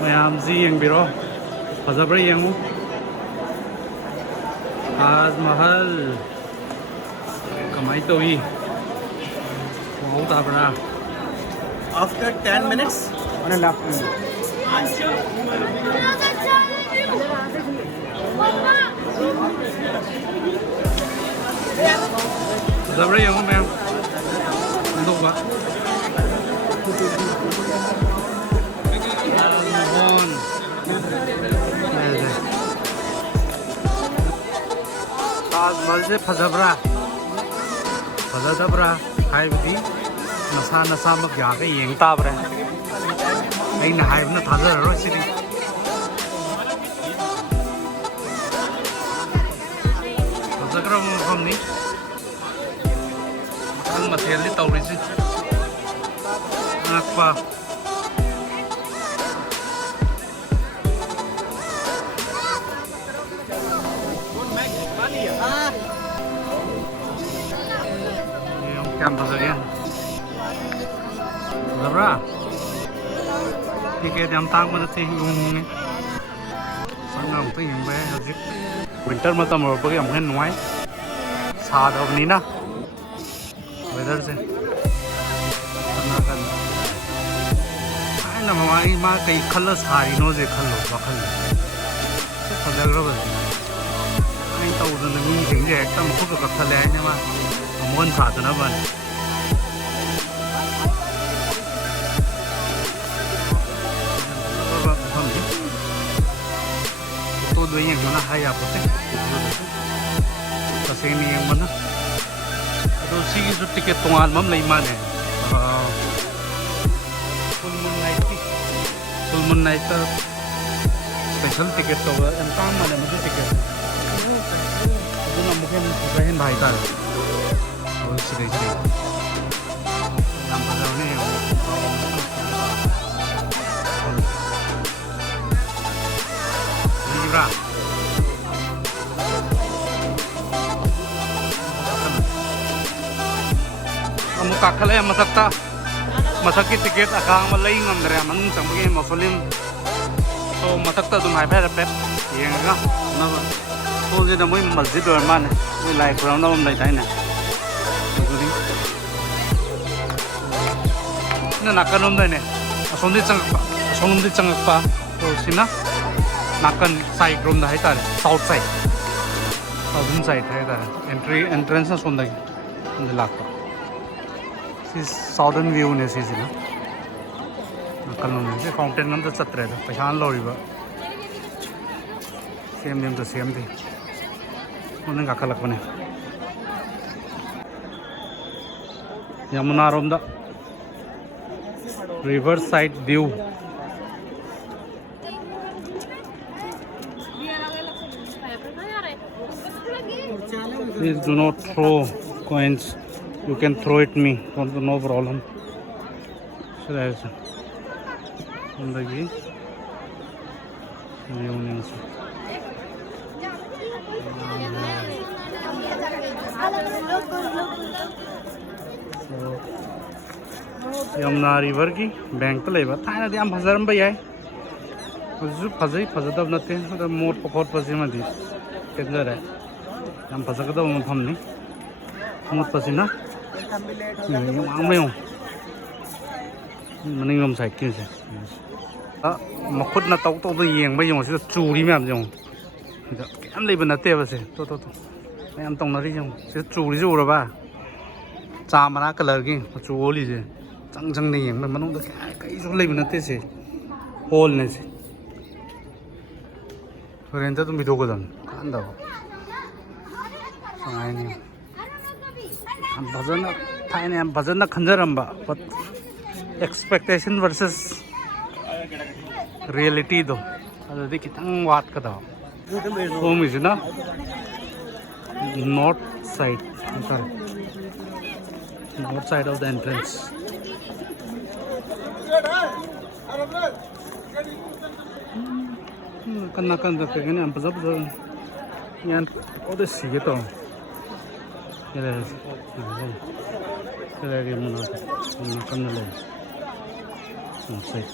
ꯃꯌꯥꯝꯁꯤ ꯌꯦꯡꯕꯤꯔꯣ ꯐꯖꯕ꯭ꯔꯥ ꯌꯦꯡꯉꯨ ꯇꯥꯖ ꯃꯍꯜ ꯀꯃꯥꯏꯅ ꯇꯧꯏ ꯃꯑꯣꯡ ꯇꯥꯕ꯭ꯔꯥ After 10 minutes on a left window. fazabra yeng'u ma'am ba Mohon Taj Mahal se fazadabra haibdi nasa nasa mak yaga yeng tabra aina haibna thazararo sidi fazakra mafamni ang material tawrisi nakpa Yang bagian Zabra tiket yang tang mana sih gung sangat penting yang bayar haji winter mata mau pergi yang nuai saat ini na weather se karena kan ana mai ma kai colors hari no je khallo bakal pada grob ai tau da ni thing je tam khut ka thale ai ne ma amon sa da na ban dua yang mana haya putih kesini yang mana aduh sih itu tiket tungan mam lagi mana full moon night special tiket tuh yang tam mana itu tiket itu nak mungkin bukan baik kan oh sih yang pada ini kamu kakak ya masakta tiket akang malay ngamdre manung sambagi mafulim so masakta tuh mai pera pep yang enggak nama so jadi namu masjid or mana ini like kurang nama mulai tanya ini nakan om dah ni asomdi cangak pa so sina nakan side room dah itu south side southern side itu entrance na sonda ini lakpa this southern view ne sisi na nakan om ne fountain nam to chatre da pechan lori ba same nim to same thi unen kakalak bane Yamuna rom da river side view Please do not throw coins. You can throw it me. No problem. So that's lagi. Ini Yamuna river ki bank pe leba. Thai na diam bhazaram ba yai. Kuzu phazadab nate. Ada mor pakot pasima di. Kenjar hai. Yang pasal kita umum paham ni, umut pasina, mending om cycle je. Makut na tahu tu yang bayang sudah curi macam jong. Am lagi benar tiap sih, tu. Am tong nari jong, sudah curi je orang bah. Camara color ki, curi je. Cang ni yang mana tu kayak sudah lagi benar tiap sih, hole ni sih. Renta tu bido kodan, kan dah. Ini bazana Thailand bazana khanjaramba but expectation versus reality do adadi kitang wat kada home is na north side of the entrance kan kagani am bazab yan ode sige to Kira kira gimana? Makan dulu. Selesai.